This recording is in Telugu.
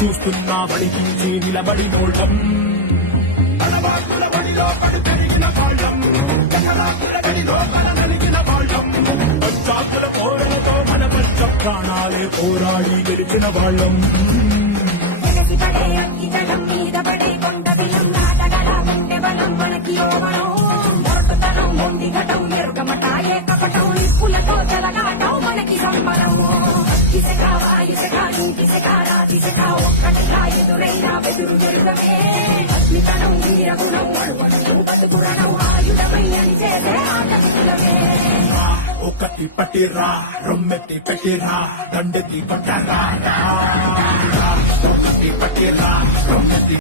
చూస్తున్నా బడికించి నిలబడి నోళ్ళం తలబాటుల బడిలో పడు పెరిగిన వాళ్ళం బడిలో కలగలిగిన వాళ్ళం పచ్చాకుల పోరలతో మన పచ్చ ప్రాణాలే పోరాడి గెలిచిన వాళ్ళం మీద పడే కొండ బిల్లం నాటగడ ఉండే బలం మనకి ఓవరం మొరటుతనం మొండి ఘటం ఎరుగమట ఏకపటం నిప్పులతో జలగాటం మనకి సంబరం ఇసగా వాయుసగా నీటిసగా రాతిసగా ఒక్కటిగా ఎదురైనా బెదురు జరుగమే అగ్నితనం వీరగుణం అడువడం బతుకురణం ఆయుధమై అని చేసే ఆటమే ఒకటి పట్టిరా రొమ్మెత్తి పెట్టిరా దండెత్తి కొట్టరా ఒకటి పట్టిరా రొమ్మెత్తి